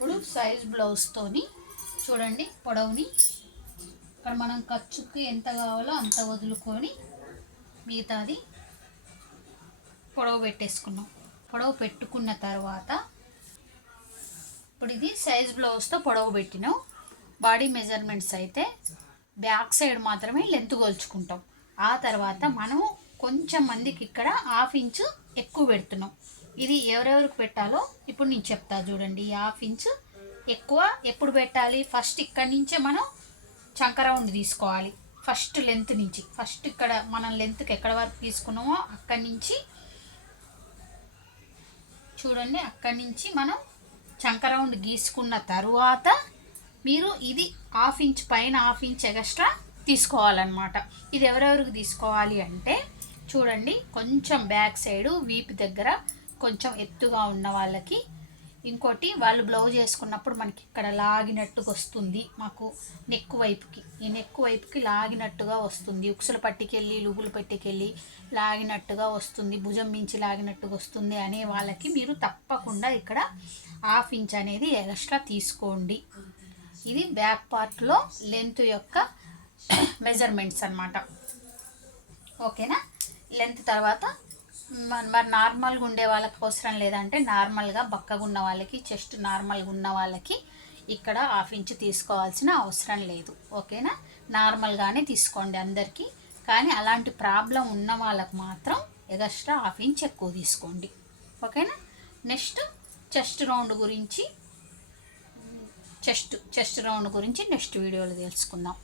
ఇప్పుడు సైజ్ బ్లౌజ్తోని చూడండి పొడవుని ఇక్కడ మనం ఖర్చుకి ఎంత కావాలో అంత వదులుకొని మిగతాది పొడవు పెట్టేసుకున్నాం. పొడవు పెట్టుకున్న తర్వాత ఇప్పుడు ఇది సైజ్ బ్లౌజ్తో పొడవు పెట్టినాం. బాడీ మెజర్మెంట్స్ అయితే బ్యాక్ సైడ్ మాత్రమే లెంత్ కొలుచుకుంటాం. ఆ తర్వాత మనం కొంచెం మందికి ఇక్కడ 1/2 ఇంచు ఎక్కువ పెడుతున్నాం. ఇది ఎవరెవరికి పెట్టాలో ఇప్పుడు నేను చెప్తా చూడండి. ఈ 1/2 ఇంచు ఎక్కువ ఎప్పుడు పెట్టాలి? ఫస్ట్ ఇక్కడి నుంచే మనం చంక రౌండ్ తీసుకోవాలి. ఫస్ట్ లెంత్ నుంచి, ఫస్ట్ ఇక్కడ మనం లెంత్కి ఎక్కడ వరకు తీసుకున్నామో అక్కడి నుంచి చూడండి, అక్కడి నుంచి మనం చంక రౌండ్ గీసుకున్న తరువాత మీరు ఇది 1/2 ఇంచ్ పైన 1/2 ఇంచ్ ఎక్స్ట్రా తీసుకోవాలన్నమాట. ఇది ఎవరెవరికి తీసుకోవాలి అంటే చూడండి, కొంచెం బ్యాక్ సైడు వీపు దగ్గర కొంచెం ఎత్తుగా ఉన్న వాళ్ళకి, ఇంకోటి వాళ్ళు బ్లౌజ్ వేసుకున్నప్పుడు మనకి ఇక్కడ లాగినట్టుగా వస్తుంది, మాకు నెక్ వైపుకి, ఈ నెక్ వైపుకి లాగినట్టుగా వస్తుంది, ఉక్సుల పట్టికెళ్ళి లుగులు పట్టికెళ్ళి లాగినట్టుగా వస్తుంది, భుజం మించి లాగినట్టుగా వస్తుంది అనే వాళ్ళకి మీరు తప్పకుండా ఇక్కడ 1/2 ఇంచ్ అనేది ఎక్స్ట్రా తీసుకోండి. ఇది బ్యాక్ పార్ట్లో లెంత్ యొక్క మెజర్మెంట్స్ అన్నమాట. ఓకేనా? లెంత్ తర్వాత మరి నార్మల్గా ఉండే వాళ్ళకి అవసరం లేదంటే నార్మల్గా బక్కగా ఉన్న వాళ్ళకి, చెస్ట్ నార్మల్గా ఉన్న వాళ్ళకి ఇక్కడ 1/2 ఇంచ్ తీసుకోవాల్సిన అవసరం లేదు. ఓకేనా? నార్మల్గానే తీసుకోండి అందరికీ. కానీ అలాంటి ప్రాబ్లం ఉన్న వాళ్ళకి మాత్రం ఎక్స్ట్రా 1/2 ఇంచ్ ఎక్కువ తీసుకోండి. ఓకేనా? నెక్స్ట్ చెస్ట్ రౌండ్ గురించి నెక్స్ట్ వీడియోలో తెలుసుకుందాం.